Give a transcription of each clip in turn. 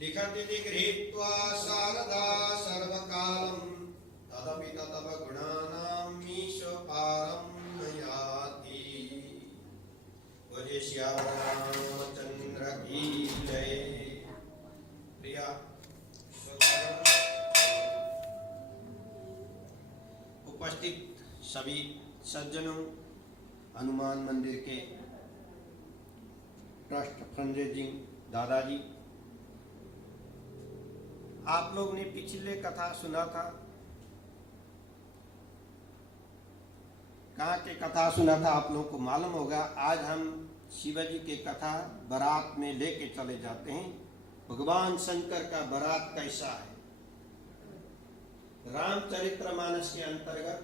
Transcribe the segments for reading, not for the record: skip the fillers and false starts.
लिखति गृहीत्वा शारदा सर्वकालं तदपि ततव गुणानामीश पारं न याति। बोलिए श्याम रामचंद्र की जय। प्रिया उपस्थित सभी सज्जनों, हनुमान मंदिर के ट्रस्ट फंडरेजिंग दादाजी, आप लोग ने पिछले कथा सुना था, कहाँ के कथा सुना था आप लोगों को मालूम होगा। आज हम शिवाजी के कथा बारात में लेके चले जाते हैं। भगवान शंकर का बारात कैसा है। रामचरितमानस के अंतर्गत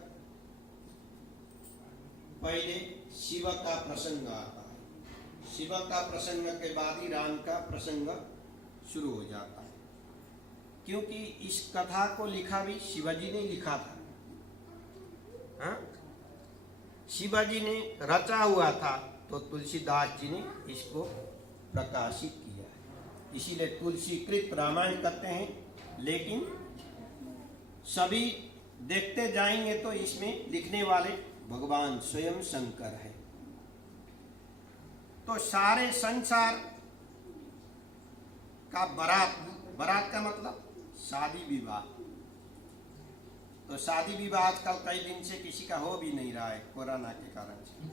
पहले शिव का प्रसंग आता है। शिव का प्रसंग के बाद ही राम का प्रसंग शुरू हो जाता है, क्योंकि इस कथा को लिखा भी शिवाजी ने लिखा था। हाँ? शिवाजी ने रचा हुआ था तो तुलसीदास जी ने इसको प्रकाशित किया है, इसीलिए तुलसीकृत रामायण कहते हैं। लेकिन सभी देखते जाएंगे तो इसमें लिखने वाले भगवान स्वयं शंकर है। तो सारे संसार का बारात, बारात का मतलब शादी विवाह। तो शादी विवाह आजकल कई दिन से किसी का हो भी नहीं रहा है कोरोना के कारण से।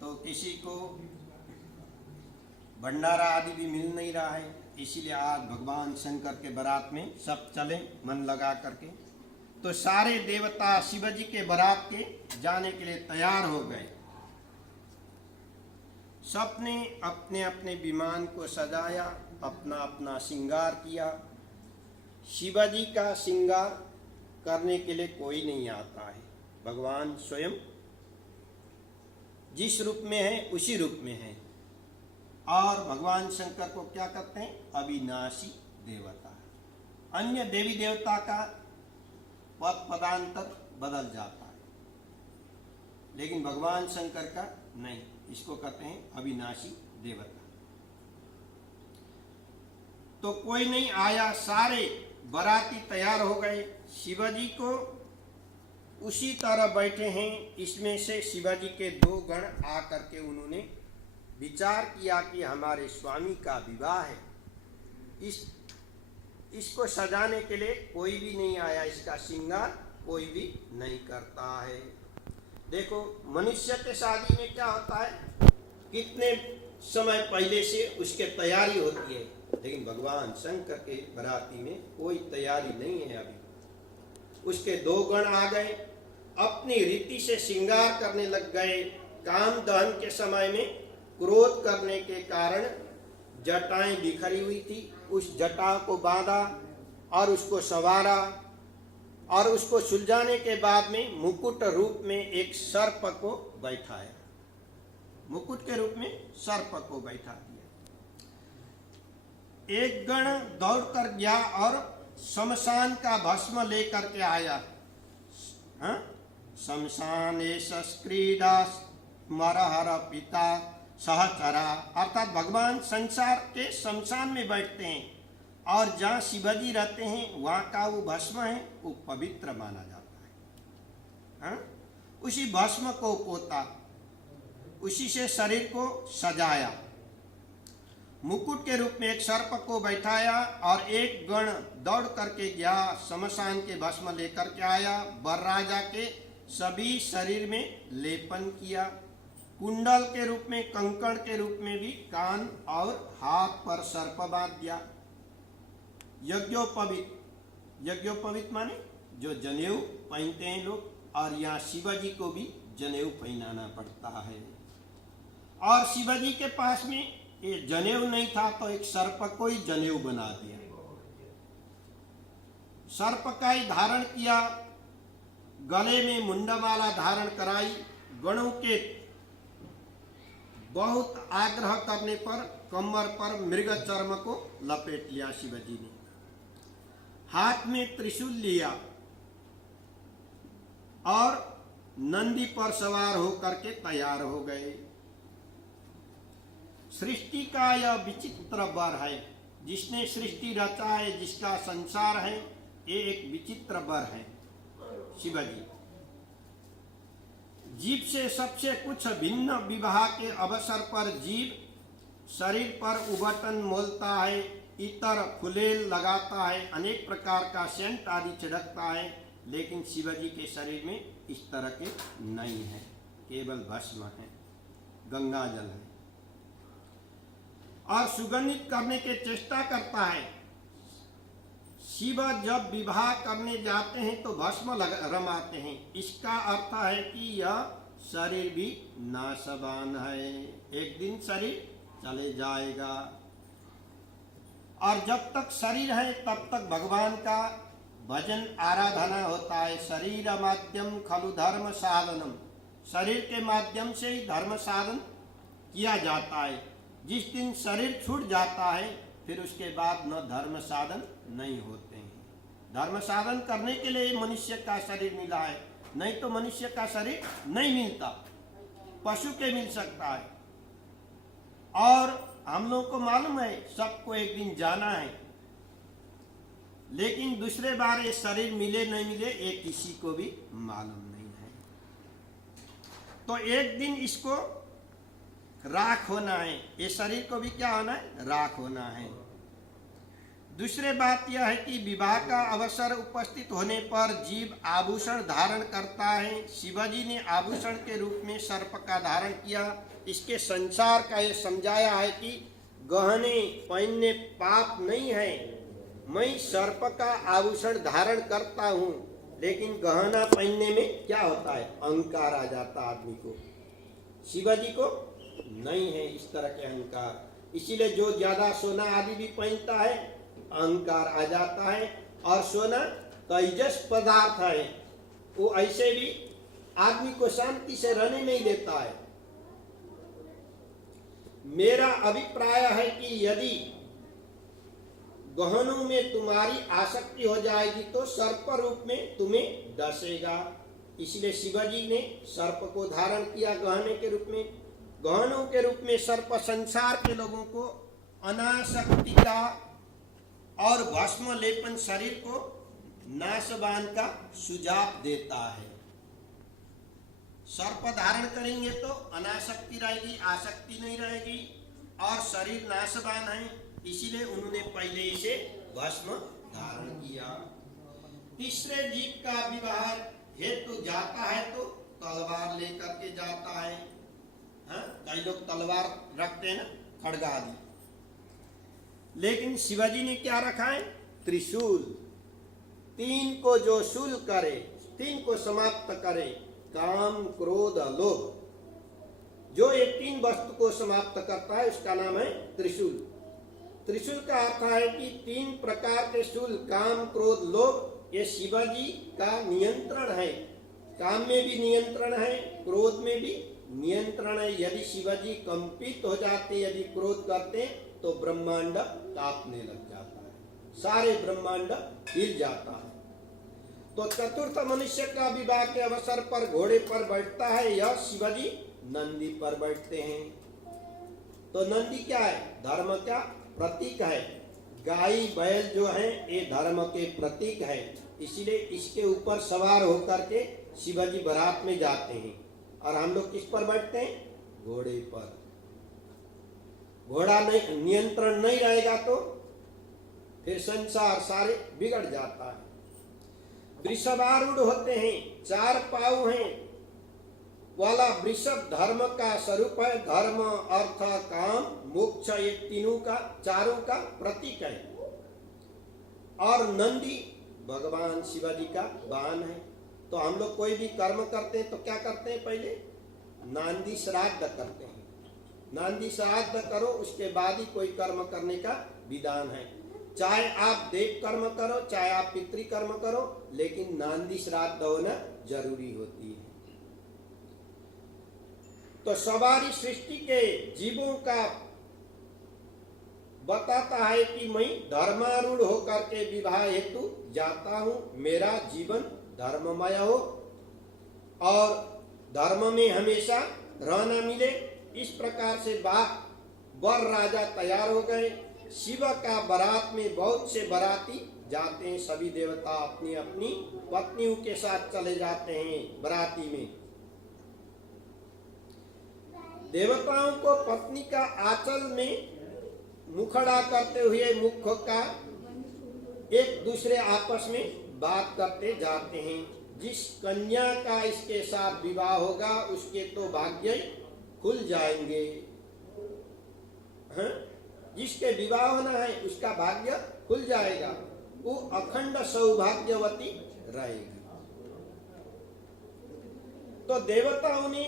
तो किसी को भंडारा आदि भी मिल नहीं रहा है, इसीलिए आज भगवान शंकर के बारात में सब चले मन लगा करके। तो सारे देवता शिवजी के बारात के जाने के लिए तैयार हो गए। सबने अपने अपने विमान को सजाया, अपना अपना श्रृंगार किया। शिवजी का श्रृंगार करने के लिए कोई नहीं आता है। भगवान स्वयं जिस रूप में है उसी रूप में है। और भगवान शंकर को क्या कहते हैं? अविनाशी देवता। अन्य देवी देवता का पद पदांतर बदल जाता है, लेकिन भगवान शंकर का नहीं, इसको कहते हैं अविनाशी देवता। तो कोई नहीं आया, सारे बाराती तैयार हो गए। शिवाजी को उसी तरह बैठे हैं। इसमें से शिवाजी के दो गण आकर के उन्होंने विचार किया कि हमारे स्वामी का विवाह है, इसको सजाने के लिए कोई भी नहीं आया, इसका श्रृंगार कोई भी नहीं करता है। देखो मनुष्य के शादी में क्या होता है, कितने समय पहले से उसके तैयारी होती है, लेकिन भगवान शंकर के बाराती में कोई तैयारी नहीं है। अभी उसके दो गण आ गए, अपनी रीति से श्रृंगार करने लग गए। काम दहन के समय में क्रोध करने के कारण जटाएं बिखरी हुई थी, उस जटा को बांधा और उसको संवारा, और उसको सुलझाने के बाद में मुकुट रूप में एक सर्प को बैठाया। मुकुट के रूप में सर्प को बैठा दिया। एक गण दौड़कर गया और शमशान का भस्म लेकर के आया। शमशान क्रीडा मरहर पिता सहचरा, अर्थात भगवान संसार के शमशान में बैठते हैं, और जहाँ शिवाजी रहते हैं वहाँ का वो भस्म है, वो पवित्र माना जाता है। हाँ? उसी भस्म को पोता, उसी से शरीर को सजाया। मुकुट के रूप में एक सर्प को बैठाया, और एक गण दौड़ करके गया, शमशान के भस्म लेकर के आया। वर राजा के सभी शरीर में लेपन किया। कुंडल के रूप में, कंकड़ के रूप में भी कान और हाथ पर सर्प बांध दिया। यज्ञोपवीत, यज्ञोपवीत माने जो जनेऊ पहनते हैं लोग, और यहाँ शिवाजी को भी जनेऊ पहनाना पड़ता है। और शिवाजी के पास में ये जनेऊ नहीं था, तो एक सर्प को ही जनेऊ बना दिया। सर्प का ही धारण किया, गले में मुंडमाला धारण कराई। गणों के बहुत आग्रह करने पर कमर पर मृग चर्म को लपेट लिया शिवाजी ने। हाथ में त्रिशूल लिया और नंदी पर सवार होकर के तैयार हो गए। सृष्टि का यह विचित्र वर है। जिसने सृष्टि रचा है, जिसका संसार है, ये एक विचित्र वर है शिवजी। जीव से सबसे कुछ भिन्न विवाह के अवसर पर जीव शरीर पर उबटन मोलता है, इतर फुलेल लगाता है, अनेक प्रकार का सेंट आदि छिड़कता है, लेकिन शिवजी के शरीर में इस तरह के नहीं है, केवल भस्म है, गंगा जल है। और सुगंधित करने की चेष्टा करता है। शिव जब विवाह करने जाते हैं तो भस्म रमाते हैं। इसका अर्थ है कि यह शरीर भी नाशवान है, एक दिन शरीर चले जाएगा। और जब तक शरीर है तब तक भगवान का भजन आराधना होता है। शरीर माध्यम खलु धर्म साधनम, शरीर के माध्यम से ही धर्म साधन किया जाता है। जिस दिन शरीर छूट जाता है फिर उसके बाद न धर्म साधन नहीं होते हैं। धर्म साधन करने के लिए मनुष्य का शरीर मिला है, नहीं तो मनुष्य का शरीर नहीं मिलता, पशु के मिल सकता है। और हम लोग को मालूम है सबको एक दिन जाना है, लेकिन दूसरे बार ये शरीर मिले नहीं मिले ये किसी को भी मालूम नहीं है। तो एक दिन इसको राख होना है, ये शरीर को भी क्या होना है, राख होना है। दूसरी बात यह है कि विवाह का अवसर उपस्थित होने पर जीव आभूषण धारण करता है। शिवजी ने आभूषण के रूप में सर्प का धारण किया। इसके संसार का ये समझाया है कि गहने पहनने पाप नहीं है। मैं सर्प का आभूषण धारण करता हूँ, लेकिन गहना पहनने में क्या होता है, अहंकार आ जाता आदमी को। शिवजी को नहीं है इस तरह के अहंकार। इसीलिए जो ज्यादा सोना आदि भी पहनता है अहंकार आ जाता है। और सोना तेजस पदार्थ है, वो ऐसे भी आदमी को शांति से रहने नहीं देता है। मेरा अभिप्राय है कि यदि गहनों में तुम्हारी आसक्ति हो जाएगी तो सर्प रूप में तुम्हें डसेगा। इसलिए शिवजी ने सर्प को धारण किया गहने के रूप में। गहनों के रूप में सर्प संसार के लोगों को अनासक्ति का और भस्म लेपन शरीर को नाशवान का सुझाव देता है। सर्प धारण करेंगे तो अनासक्ति रहेगी, आसक्ति नहीं रहेगी, और शरीर नाशवान है, इसीलिए उन्होंने पहले इसे भस्म धारण किया। तीसरे जीव का विवाह हेतु जाता है तो तलवार लेकर के जाता है। कई लोग तलवार रखते हैं ना, खड़गा आदि, लेकिन शिवाजी ने क्या रखा है, त्रिशूल। तीन को जो शूल करे, तीन को समाप्त करे, काम क्रोध लोभ, जो ये तीन वस्तु को समाप्त करता है उसका नाम है त्रिशूल। त्रिशूल का अर्थ है कि तीन प्रकार के शूल, काम क्रोध लोभ, ये शिवाजी का नियंत्रण है। काम में भी नियंत्रण है, क्रोध में भी नियंत्रण है। यदि शिवाजी कंपित हो जाते, यदि क्रोध करते तो ब्रह्मांड कांपने लग जाता है, सारे ब्रह्मांड हिल जाता है। तो चतुर्थ मनुष्य का विवाह के अवसर पर घोड़े पर बैठता है, यह शिवजी नंदी पर बैठते हैं। तो नंदी क्या है, धर्म का प्रतीक है। गाय बैल जो है ये धर्म के प्रतीक है, इसीलिए इसके ऊपर सवार होकर के शिवजी बारात में जाते हैं। और हम लोग किस पर बैठते हैं, घोड़े पर। घोड़ा नहीं, नियंत्रण नहीं रहेगा तो फिर संसार सारे बिगड़ जाता है। वृषभारूढ़ होते हैं, चार पांव हैं वाला वृषभ धर्म का स्वरूप है। धर्म अर्थ काम मोक्ष ये तीनों का, चारों का प्रतीक है। और नंदी भगवान शिवाजी का वाहन है। तो हम लोग कोई भी कर्म करते हैं तो क्या करते हैं, पहले नांदी श्राद्ध करते हैं। नांदी श्राद्ध करो, उसके बाद ही कोई कर्म करने का विधान है। चाहे आप देव कर्म करो, चाहे आप पितृ कर्म करो, लेकिन नांदी श्राद्ध होना जरूरी होती है। तो सवारी सृष्टि के जीवों का बताता है कि मैं धर्मारूढ़ होकर के विवाह हेतु जाता हूं, मेरा जीवन धर्ममय हो और धर्म में हमेशा रहना मिले। इस प्रकार से वर राजा तैयार हो गए। शिव का बारात में बहुत से बाराती जाते हैं। सभी देवता अपनी अपनी पत्नियों के साथ चले जाते हैं बाराती में। देवताओं को पत्नी का आंचल में मुखड़ा करते हुए मुख का एक दूसरे आपस में बात करते जाते हैं। जिस कन्या का इसके साथ विवाह होगा उसके तो भाग्य खुल जाएंगे। हाँ? जिसके विवाह होना है उसका भाग्य खुल जाएगा, वो अखंड सौभाग्यवती रहेगी। तो देवताओं ने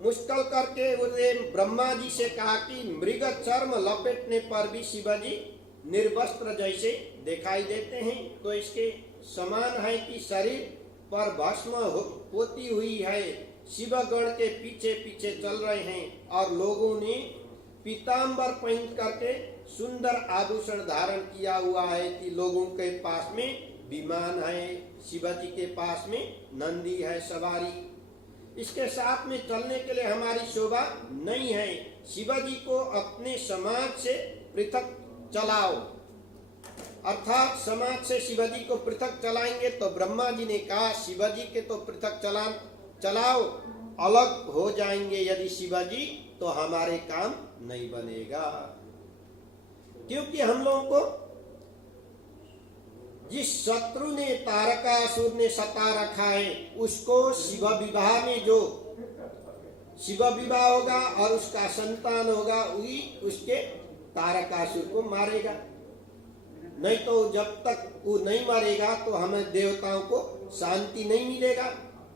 मुश्किल करके उसे ब्रह्मा जी से कहा कि मृग चर्म लपेटने पर भी शिवजी निर्वस्त्र जैसे दिखाई देते हैं, तो इसके समान है कि शरीर पर भस्म होती हुई है। शिवगण के पीछे पीछे चल रहे हैं और लोगों ने पीतांबर पहन करके सुंदर आभूषण धारण किया हुआ है कि लोगों के पास में विमान है, शिवजी के पास में नंदी है सवारी। इसके साथ में चलने के लिए हमारी शोभा नहीं है। शिवजी को अपने समाज से पृथक चलाओ, अर्थात समाज से शिवजी को पृथक चलाएंगे तो ब्रह्मा जी ने कहा शिवजी के तो पृथक चलाओ, अलग हो जाएंगे यदि शिवजी तो हमारे काम नहीं बनेगा। क्योंकि हम लोगों को जिस शत्रु ने तारकासुर ने सता रखा है उसको शिव विवाह में जो शिव विवाह होगा और उसका संतान होगा वही उसके तारकासुर को मारेगा। नहीं तो जब तक वो नहीं मरेगा तो हमें देवताओं को शांति नहीं मिलेगा,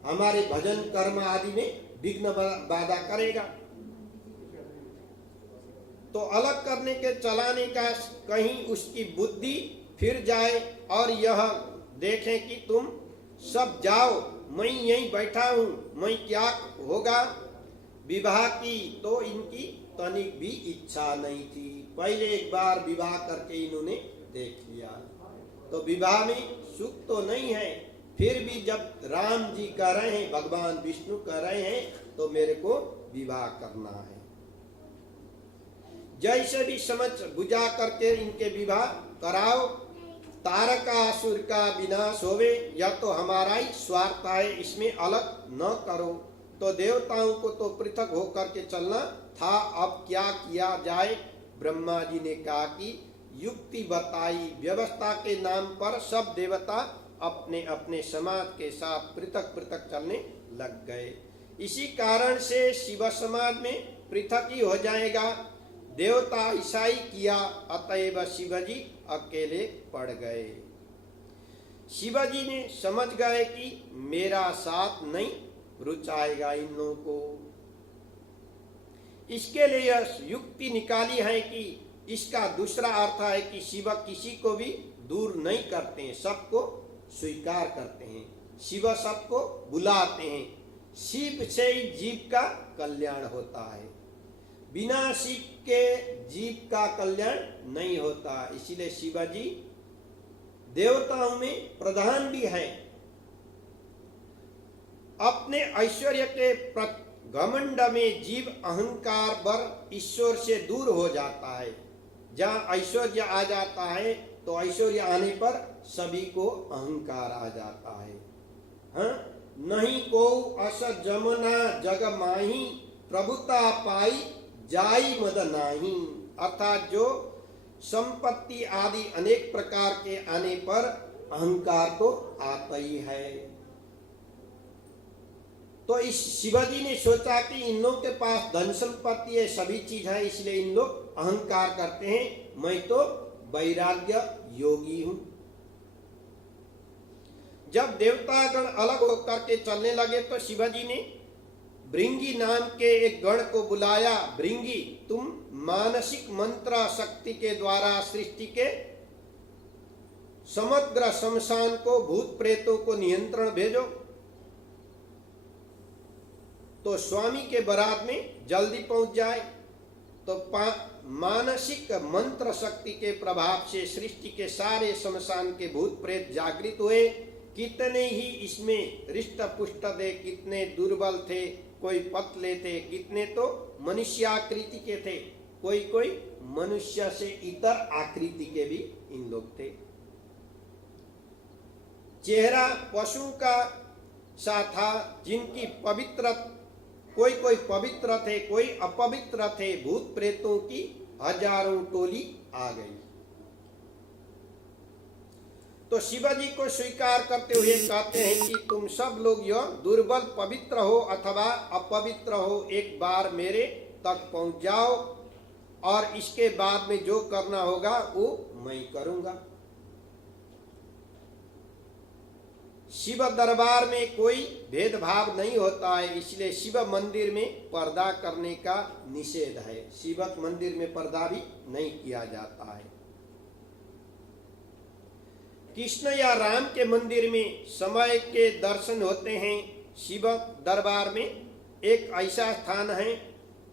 हमारे भजन कर्म आदि में विघ्न बाधा करेगा। तो अलग करने के चलाने का कहीं उसकी बुद्धि फिर जाए और यह देखें कि तुम सब जाओ, मैं यहीं बैठा हूं, मैं क्या होगा। विवाह की तो इनकी तनिक भी इच्छा नहीं थी। पहले एक बार विवाह करके इन्होंने देख लिया, तो विवाह में सुख तो नहीं है। फिर भी जब राम जी कह रहे हैं, भगवान विष्णु कह रहे हैं, तो मेरे को विवाह करना है। जैसे भी समझ बुझा करके इनके विवाह कराओ, तारकासुर का विनाश होवे। या तो हमारा ही स्वार्थ है, इसमें अलग न करो। तो देवताओं को तो पृथक होकर के चलना था, अब क्या किया जाए। ब्रह्मा जी ने कहा कि युक्ति बताई। व्यवस्था के नाम पर सब देवता अपने अपने समाज के साथ पृथक पृथक चलने लग गए। इसी कारण से शिव समाज में पृथक ही हो जाएगा। देवता ईसाई किया, अतएव शिवजी अकेले पड़ गए। शिवजी ने समझ गए कि मेरा साथ नहीं रुचाएगा इन लोगों को। इसके लिए यह युक्ति निकाली है कि इसका दूसरा अर्थ है कि शिव किसी को भी दूर नहीं करते हैं, सबको स्वीकार करते हैं। शिव सबको बुलाते हैं। शिव से ही जीव का कल्याण होता है, बिना शिव के जीव का कल्याण नहीं होता। इसीलिए शिवजी देवताओं में प्रधान भी है। अपने ऐश्वर्य के घमंड में जीव अहंकार बर ईश्वर से दूर हो जाता है। जहाँ ऐश्वर्य आ जाता है तो ऐश्वर्य आने पर सभी को अहंकार आ जाता है। हाँ? नहीं को अस जमना जग माही, प्रभुता पाई जाई मद नाही। अर्थात जो संपत्ति आदि अनेक प्रकार के आने पर अहंकार तो आता ही है। तो इस शिवजी ने सोचा कि इन लोग के पास धन संपत्ति है, सभी चीज है, इसलिए इन लोग अहंकार करते हैं। मैं तो वैराग्य योगी हूं। जब देवतागण अलग होकर के चलने लगे तो शिवजी ने भृंगी नाम के एक गण को बुलाया। भृंगी, तुम मानसिक मंत्र शक्ति के द्वारा सृष्टि के समग्र शमशान को, भूत प्रेतों को नियंत्रण भेजो, तो स्वामी के बारात में जल्दी पहुंच जाए। तो मानसिक मंत्र शक्ति के प्रभाव से सृष्टि के सारे शमशान के भूत प्रेत जागृत हुए। कितने ही इसमें रिष्ट पुष्ट थे, कितने दुर्बल थे, कोई पतले थे, कितने तो मनुष्याकृति के थे, कोई कोई मनुष्य से इतर आकृति के भी इन लोग थे। चेहरा पशु का सा था, जिनकी पवित्र कोई कोई पवित्र थे, कोई अपवित्र थे। भूत प्रेतों की हजारों टोली आ गई। तो शिवाजी को स्वीकार करते हुए कहते हैं कि तुम सब लोग यह दुर्बल पवित्र हो अथवा अपवित्र हो, एक बार मेरे तक पहुंच जाओ और इसके बाद में जो करना होगा वो मैं करूंगा। शिव दरबार में कोई भेदभाव नहीं होता है, इसलिए शिव मंदिर में पर्दा करने का निषेध है। शिव मंदिर में पर्दा भी नहीं किया जाता है। कृष्ण या राम के मंदिर में समय के दर्शन होते हैं। शिव दरबार में एक ऐसा स्थान है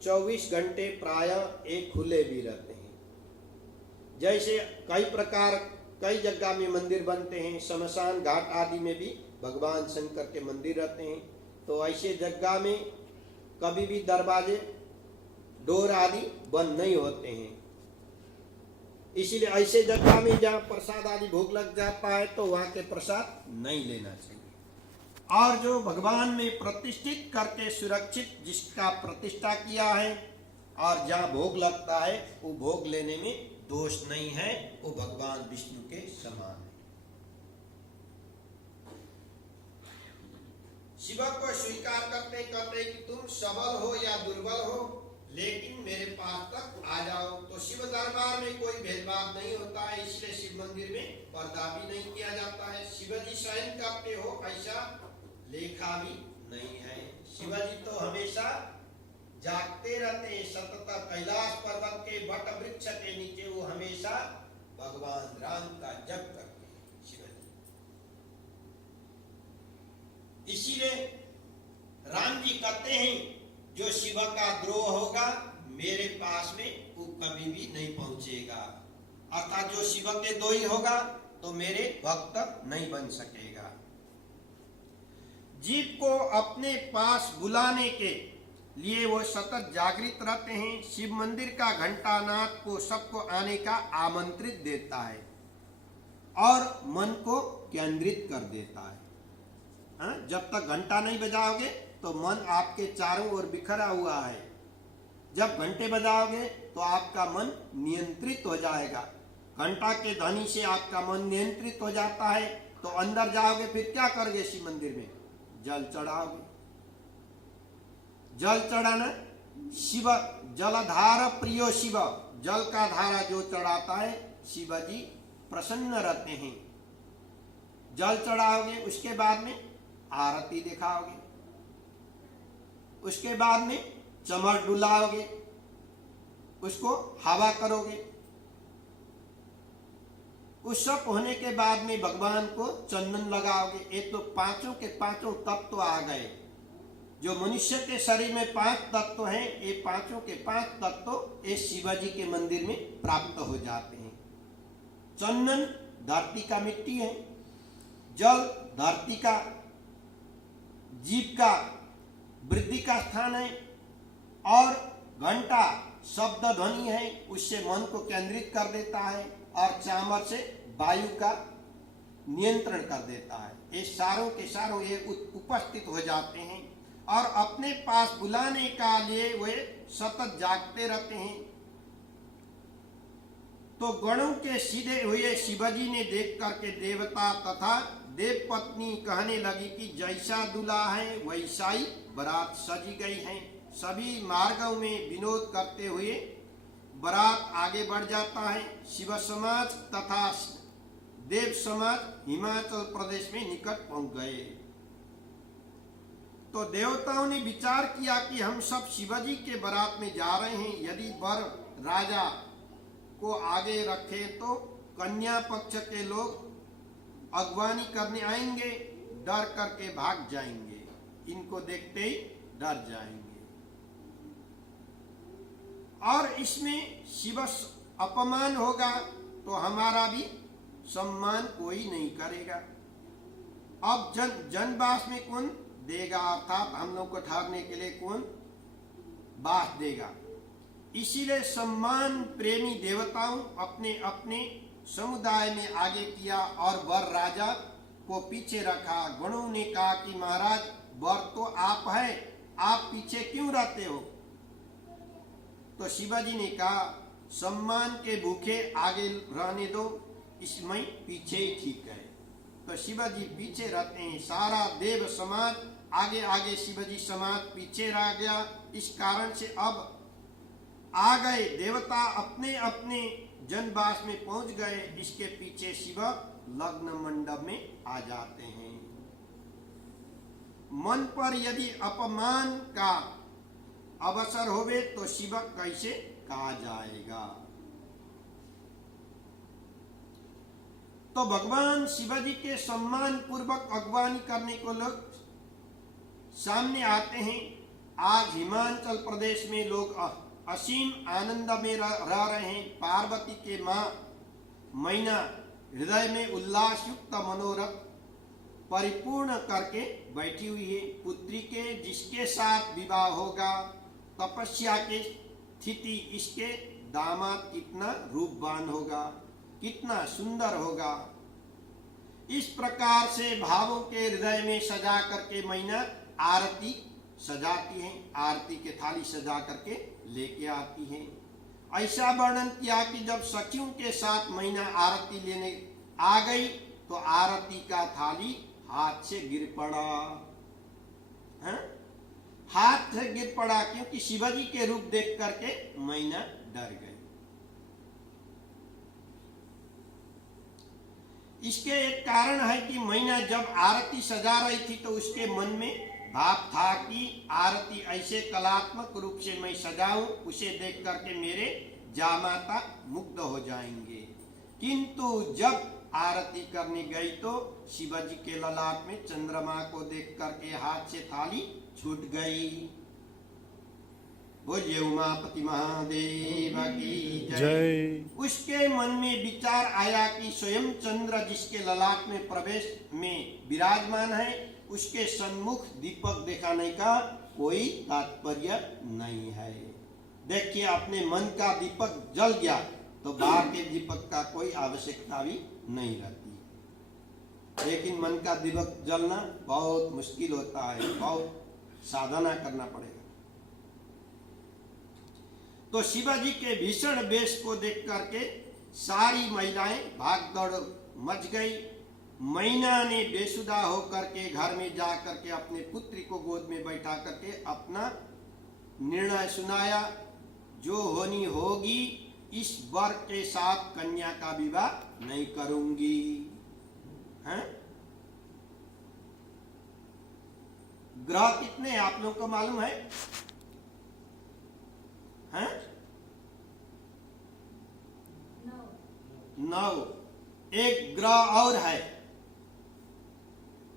24 घंटे प्रायः एक खुले भी रहते हैं। जैसे कई जगह में मंदिर बनते हैं, शमशान घाट आदि में भी भगवान शंकर के मंदिर रहते हैं। तो ऐसे जगह में कभी भी दरवाजे डोर आदि बंद नहीं होते हैं। इसलिए ऐसे जगह में जहाँ प्रसाद आदि भोग लग जाता है तो वहाँ के प्रसाद नहीं लेना चाहिए। और जो भगवान में प्रतिष्ठित करके सुरक्षित जिसका प्रतिष्ठा किया है और जहाँ भोग लगता है वो भोग लेने में दोष नहीं है, वो भगवान विष्णु के समान है। शिव को स्वीकार करते कहते कि तुम सबल हो या दुर्बल हो, लेकिन मेरे पास तक आ जाओ। तो शिव दरबार में कोई भेदभाव नहीं होता है, इसलिए शिव मंदिर में पर्दा भी नहीं किया जाता है। शिवजी शयन करते हो ऐसा लेखा भी नहीं है। शिवजी तो हमेशा जागते रहते हैं। सतत कैलाश पर्वत के वट वृक्ष के नीचे वो हमेशा भगवान राम का जप करते हैं शिवजी। इसीलिए राम जी कहते हैं जो शिव का द्रोह होगा मेरे पास में वो कभी भी नहीं पहुंचेगा, अर्थात जो शिव के द्रोही होगा तो मेरे भक्त नहीं बन सकेगा। जीव को अपने पास बुलाने के लिए वो सतत जागृत रहते हैं। शिव मंदिर का घंटानाद को सबको आने का आमंत्रित देता है और मन को केंद्रित कर देता है। जब तक घंटा नहीं बजाओगे तो मन आपके चारों ओर बिखरा हुआ है। जब घंटे बजाओगे तो आपका मन नियंत्रित हो जाएगा। घंटा के ध्वनि से आपका मन नियंत्रित हो जाता है तो अंदर जाओगे, फिर क्या करोगे? शिव मंदिर में जल चढ़ाओगे। जल चढ़ाना, शिव जलधार प्रियो शिव, जल का धारा जो चढ़ाता है शिवजी प्रसन्न रहते हैं। जल चढ़ाओगे, उसके बाद में आरती दिखाओगे, उसके बाद में चमर डुलाओगे, उसको हवा करोगे। उस सब होने के बाद में भगवान को चंदन लगाओगे। एक तो पांचों के पांचों तत्व आ गए। जो मनुष्य के शरीर में 5 तत्व हैं, ये पांचों के 5 तत्व ये शिवाजी के मंदिर में प्राप्त हो जाते हैं। चंदन धरती का मिट्टी है, जल धरती का जीव का वृद्धि का स्थान है, और घंटा शब्द ध्वनि है, उससे मन को केंद्रित कर देता है, और चामर से वायु का नियंत्रण कर देता है। ये सारों के सारों ये उपस्थित हो जाते हैं और अपने पास बुलाने का लिए वे सतत जागते रहते हैं। तो गणों के सीधे हुए शिवजी ने देख करके देवता तथा देव पत्नी कहने लगी कि जैसा दूल्हा है वैसा ही बारात सजी गई है। सभी मार्गों में विनोद करते हुए बारात आगे बढ़ जाता है। शिव समाज तथा देव समाज हिमाचल प्रदेश में निकट पहुंच गए। तो देवताओं ने विचार किया कि हम सब शिवजी के बारात में जा रहे हैं, यदि वर राजा को आगे रखे तो कन्या पक्ष के लोग अगवानी करने आएंगे, डर करके भाग जाएंगे, इनको देखते ही डर जाएंगे, और इसमें शिव अपमान होगा तो हमारा भी सम्मान कोई नहीं करेगा। अब जनवास में कौन देगा, अर्थात हम लोग को ठहरने के लिए कौन बास देगा? इसीलिए सम्मान प्रेमी देवताओं अपने अपने समुदाय में आगे किया और वर राजा को पीछे रखा। गणों ने कहा कि महाराज वर तो आप है, आप पीछे क्यों रहते हो? तो शिवाजी ने कहा सम्मान के भूखे आगे रहने दो, इसमें पीछे ही ठीक है। तो शिवाजी पीछे रहते हैं, सारा देव समाज आगे आगे, शिवाजी समाज पीछे रह गया। इस कारण से अब आ गए देवता अपने अपने जनवास में पहुंच गए। इसके पीछे शिव लग्न मंडप में आ जाते हैं। मन पर यदि अपमान का अवसर होवे तो शिव कैसे कहा जाएगा? तो भगवान शिवाजी के सम्मान पूर्वक अगवानी करने को लोग सामने आते हैं। आज हिमाचल प्रदेश में लोग असीम आनंद में रह रहे हैं। पार्वती के मां मैना हृदय में उल्लास युक्त मनोरथ परिपूर्ण करके बैठी हुई है। पुत्री के जिसके साथ विवाह होगा, तपस्या की स्थिति, इसके दामाद कितना रूपवान होगा, कितना सुंदर होगा। इस प्रकार से भावों के हृदय में सजा करके मैना आरती सजाती है, आरती के थाली सजा करके लेके आती है। ऐसा वर्णन किया कि जब सखियों के साथ मैना आरती लेने आ गई तो आरती का थाली हाथ से गिर पड़ा। हाथ से गिर पड़ा क्योंकि शिवाजी के रूप देख करके मैना डर गई। इसके एक कारण है कि मैना जब आरती सजा रही थी तो उसके मन में भाव था कि आरती ऐसे कलात्मक रूप से मैं सजाऊं, उसे देख करके मेरे जामाता मुग्ध हो जाएंगे। किंतु जब आरती करने गई तो शिवाजी के ललाट में चंद्रमा को देख करके हाथ से थाली छूट गई। बोलिए उमापति महादेव की जय। उसके मन में विचार आया कि स्वयं चंद्र जिसके ललाट में प्रवेश में विराजमान है, उसके सन्मुख दीपक दिखाने का कोई तात्पर्य नहीं है। देखिए अपने मन का दीपक जल गया तो बाहर के दीपक का कोई आवश्यकता भी नहीं रहती। लेकिन मन का दीपक जलना बहुत मुश्किल होता है, बहुत साधना करना पड़ेगा। तो शिवाजी के भीषण वेश को देख करके सारी महिलाएं भाग दौड़ मच गई। मैना ने बेसुदा होकर के घर में जा करके अपने पुत्री को गोद में बैठा करके अपना निर्णय सुनाया, जो होनी होगी, इस वर के साथ कन्या का विवाह नहीं करूंगी। हैं? ग्रह कितने आप लोगों को मालूम है? हैं? 9। एक ग्रह और है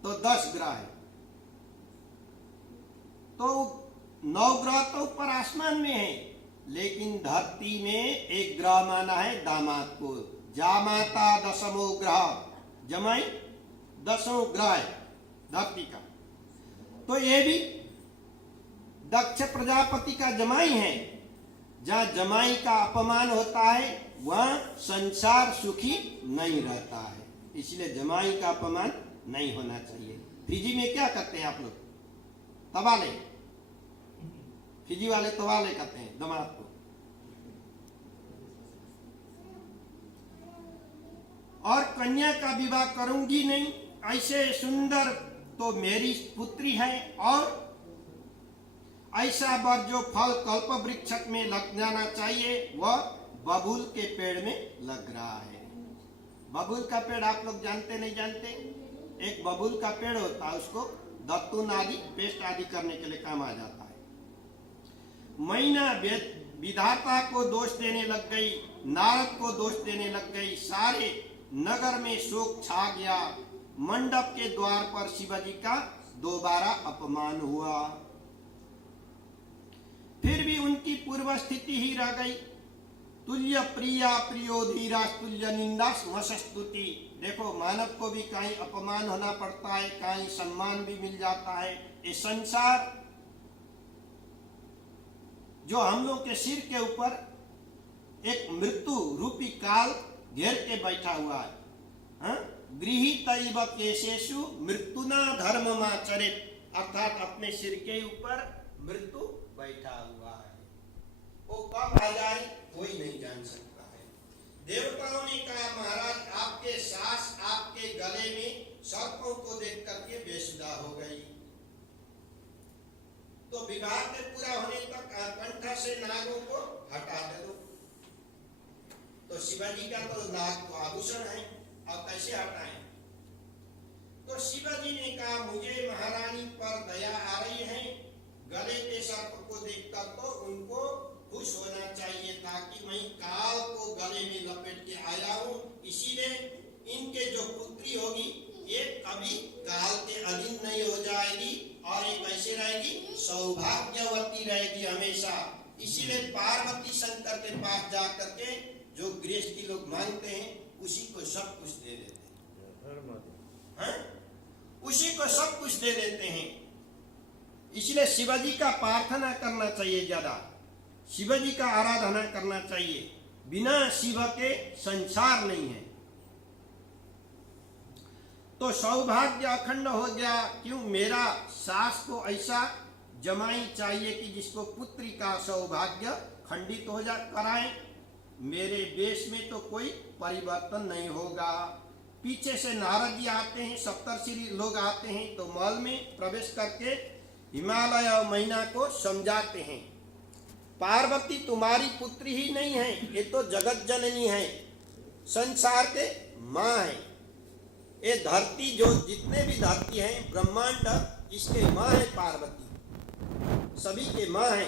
तो 10 ग्रह है। तो 9 ग्रह तो ऊपर आसमान में है, लेकिन धरती में एक ग्रह माना है दामाद को। जामाता 10वां ग्रह, जमाई 10वां ग्रह है धरती का। तो ये भी दक्ष प्रजापति का जमाई है। जहाँ जमाई का अपमान होता है वहाँ संसार सुखी नहीं रहता है, इसलिए जमाई का अपमान नहीं होना चाहिए। फिजी में क्या करते हैं आप लोग? तवाले, फिजी वाले तवाले कहते हैं दामाद को। और कन्या का विवाह करूंगी नहीं, ऐसे सुंदर तो मेरी पुत्री है, और ऐसा वर जो फल कल्प वृक्ष में लग जाना चाहिए वह बबूल के पेड़ में लग रहा है। बबूल का पेड़ आप लोग जानते नहीं जानते? एक बबूल का पेड़ होता है, उसको दत्तून आदि पेस्ट आदि करने के लिए काम आ जाता है। मैना विधाता को दोष देने लग गई, नारद को दोष देने लग गई, सारे नगर में शोक छा गया। मंडप के द्वार पर शिवाजी का दोबारा अपमान हुआ। फिर भी उनकी पूर्व स्थिति ही रह गई। तुल्य प्रिया प्रियो धीरा तुल्य निंदा स्मस्तुति। देखो मानव को भी कहीं अपमान होना पड़ता है, कहीं सम्मान भी मिल जाता है। ये संसार जो हम लोग के सिर के ऊपर एक मृत्यु रूपी काल घेर के बैठा हुआ है, हाँ? गृहीत इव केशेषु मृत्युना धर्ममाचरित, अर्थात अपने सिर के ऊपर मृत्यु बैठा हुआ है। वो कब आ जाए कोई नहीं जान सकता है। देवताओं ने कहा महाराज आपके सास आपके गले में सर्पों को देख करके बेसुदा हो गई, तो विवाह के पूरा होने तक कंठ से नागों को हटा दे दो। तो शिवाजी का तो नाग तो आभूषण है, अब कैसे हटाएं? तो शिवाजी ने कहा मुझे महारानी पर दया आ रही है, गले के सर्प को देखकर तो उनको खुश होना चाहिए था कि मैं काल को गले में लपेट के आया हूँ, इसीलिए इनके जो पुत्री होगी ये कभी काल के अधीन नहीं हो जाएगी और ये कैसे रहेगी, सौभाग्यवती रहेगी हमेशा। इसीलिए पार्वती शंकर के पास जा करके जो गृहस्थी लोग मांगते हैं उसी को सब कुछ दे देते हैं, उसी को सब कुछ दे देते हैं। इसलिए शिवाजी का प्रार्थना करना चाहिए, ज्यादा शिवाजी का आराधना करना चाहिए। बिना शिव के संसार नहीं है। तो सौभाग्य अखंड हो गया। क्यों? मेरा सास को ऐसा जमाई चाहिए कि जिसको पुत्री का सौभाग्य खंडित हो जा कराए। मेरे वेश में तो कोई परिवर्तन नहीं होगा। पीछे से नारद जी आते हैं, सप्तर्षि लोग आते हैं, तो महल में प्रवेश करके हिमालय और मैना को समझाते हैं, पार्वती तुम्हारी पुत्री ही नहीं है, ये तो जगत जननी है, संसार के माँ है। ये धरती जो जितने भी धरती हैं ब्रह्मांड इसके माँ है पार्वती, सभी के माँ है।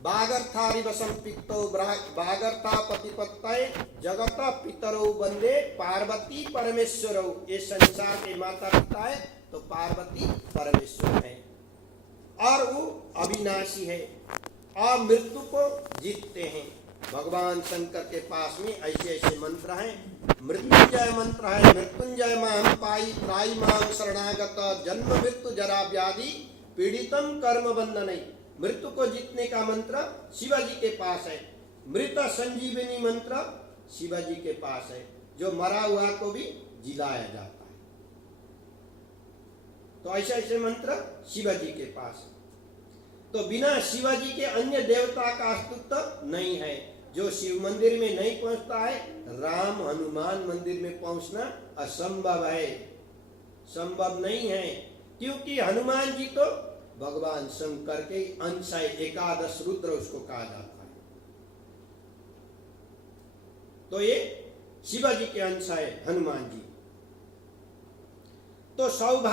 बागर्था रिवसं पित्तो बागर्था पतिपत्तये जगत पितरौ वंदे पार्वती परमेश्वरौ। ये संसार के माता पिता है तो पार्वती परमेश्वर है और वो अविनाशी है और मृत्यु को जीतते हैं। भगवान शंकर के पास में ऐसे ऐसे मंत्र हैं। मृत्युंजय मंत्र है, मृत्युंजय मां पाई त्राई मां शरणागत जन्म मृत्यु जरा व्याधि पीड़ितम कर्म बंधन। मृत्यु को जीतने का मंत्र शिवाजी के पास है। मृत संजीवनी मंत्र शिवाजी के पास है, जो मरा हुआ को भी जिलाया जाता है। तो ऐसे ऐसे मंत्र शिवाजी के पास है। तो बिना शिवाजी के अन्य देवता का अस्तित्व नहीं है। जो शिव मंदिर में नहीं पहुंचता है, राम हनुमान मंदिर में पहुंचना असंभव है, संभव नहीं है। क्योंकि हनुमान जी तो भगवान शंकर के अंश है, एकादश रुद्र उसको कहा जाता है। तो ये शिवाजी के अंश है हनुमान जी। तो सौभाग्य